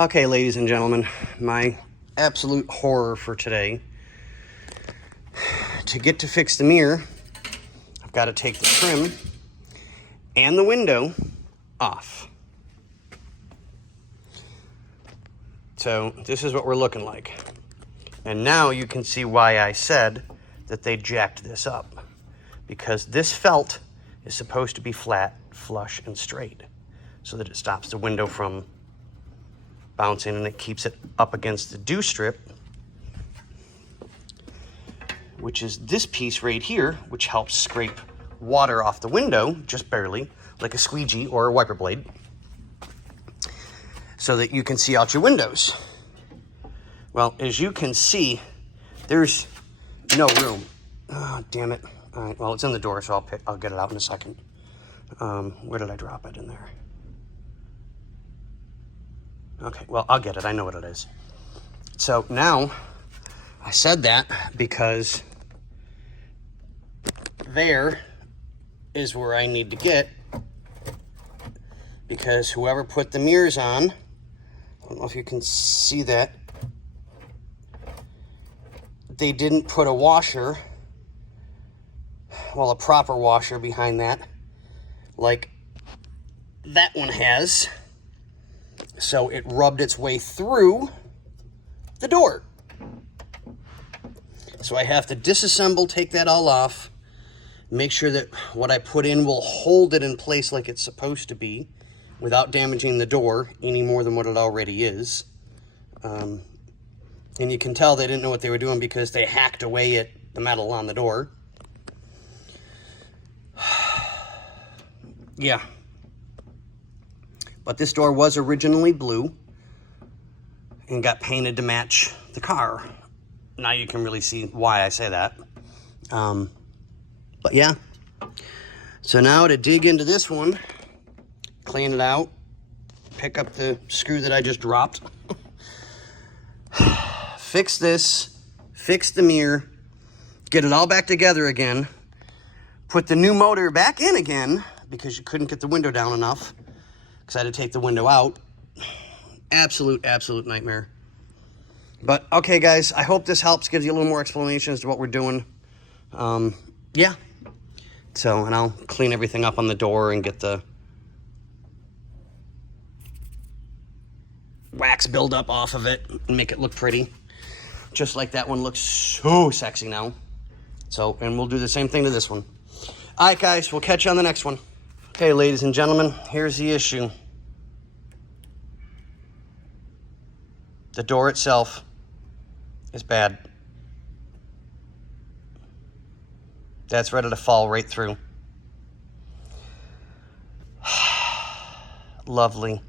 Okay, ladies and gentlemen, my absolute horror for today. To get to fix the mirror, I've got to take the trim and the window off. So this is what we're looking like. And now you can see why I said that they jacked this up. Because this felt is supposed to be flat, flush, and straight, so that it stops the window from bouncing and it keeps it up against the dew strip, which is this piece right here, which helps scrape water off the window, just barely, like a squeegee or a wiper blade, so that you can see out your windows. Well, as you can see, there's no room. Oh, damn it. All right, well, it's in the door, so I'll get it out in a second. Where did I drop it in there? Okay, well, I'll get it. I know what it is. So now, I said that because there is where I need to get, because whoever put the mirrors on, I don't know if you can see that, they didn't put a washer, well, a proper washer behind that, like that one has. So it rubbed its way through the door. So I have to disassemble, take that all off, make sure that what I put in will hold it in place like it's supposed to be without damaging the door any more than what it already is. And you can tell they didn't know what they were doing because they hacked away at the metal on the door. Yeah. But this door was originally blue and got painted to match the car. Now you can really see why I say that. But yeah. So now to dig into this one, clean it out, pick up the screw that I just dropped, fix this, fix the mirror, get it all back together again, put the new motor back in again because you couldn't get the window down enough. Because I had to take the window out. Absolute nightmare. But, okay, guys, I hope this helps, gives you a little more explanation as to what we're doing. Yeah. So, and I'll clean everything up on the door and get the wax buildup off of it and make it look pretty. Just like that one looks so sexy now. So, and we'll do the same thing to this one. All right, guys, we'll catch you on the next one. Okay, ladies and gentlemen, here's the issue. The door itself is bad. That's ready to fall right through. Lovely.